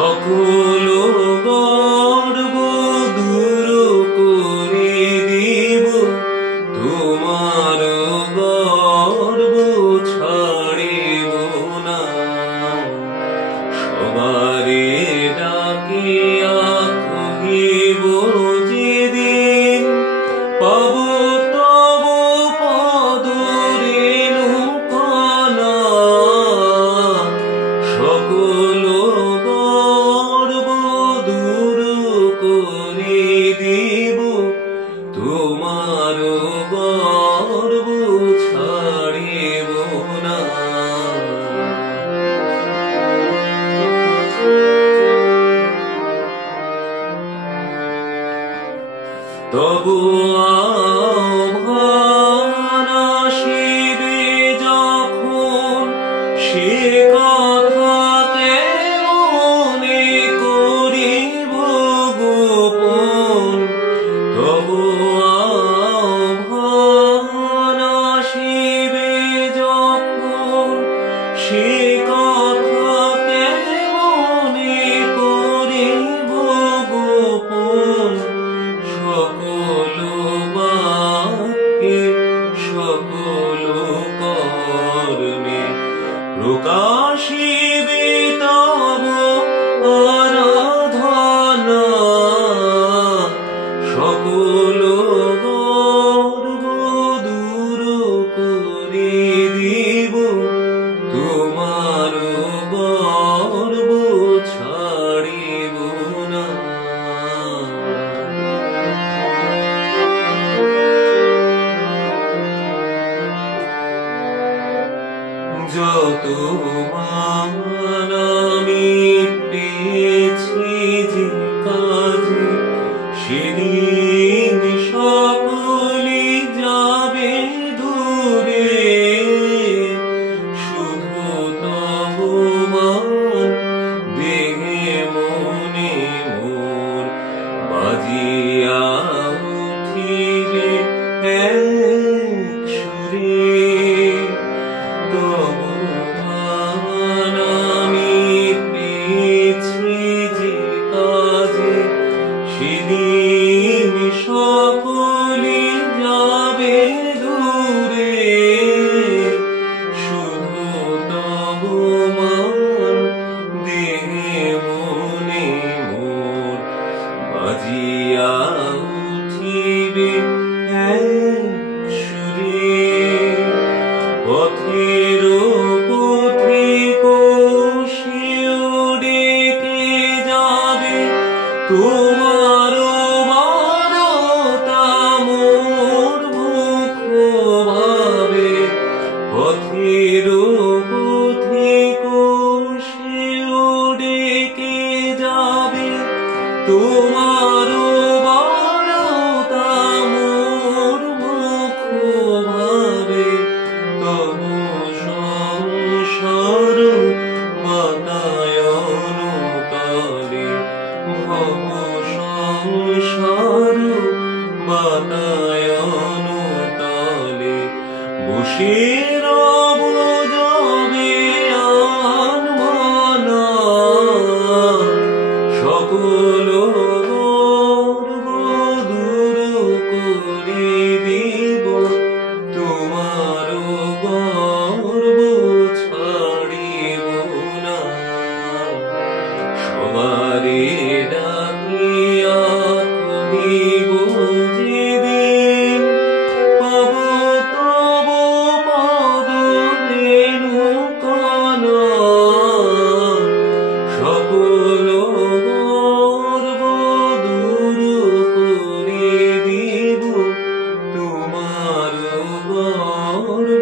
সকল গর্ব দূর করে দিব, তোমার গর্ব ছাড়িব না। সবারে ডাকিয়া কহিব যেদিন, পাব তব পদ রেণুকণা। সকল গর্ব দূর করে দিব, তোমার গর্ব ছাড়িব না। তবু আহ্বান আসিবে যখন, সে কথাকে মনে করিব গোপন। তবু আহ্বান আসিবে যখন, সে কথাকে মনে করিব গোপন। সকল বাক্যে সকল কর্মে প্রকাশিবে তব আরাধনা। সকল গর্ব দূর করে দিব, তোমার গর্ব ছাড়িব না। যত মান আমি পেয়েছি যে কাজে, সেদিন সকলে যাবে দূরে। শুধু তব মান দেহে মনে মোর, বাজিয়া উঠিবে এক সুরে। তব মান আমি পেয়েছি যে কাজে, সেদিন সকলে যাবে দূরে। শুধু তব মান দেহে মনে মোর, বাজিয়া উঠিবে এক সুরে। পথের পথিক সেও ডেকে যাবে, তোমার বারতা মোর মুখ ভাবে। পথের পথিক সেও ডেকে যাবে, তোমার বারতা মোর মুখ ভাবে। তব সংসার বাতায়ন তলে, ভব সংসার বাতায়ন তলে, বসে রব যবে আনমনা। সকল গর্ব দূর করে দিব, তোমার গর্ব ছাড়িব না। সবারে ডাকিয়া কহিব যেদিন, পাব তব পদ রেণুকণা। সকল গর্ব দূর করে দিব, তোমার গর্ব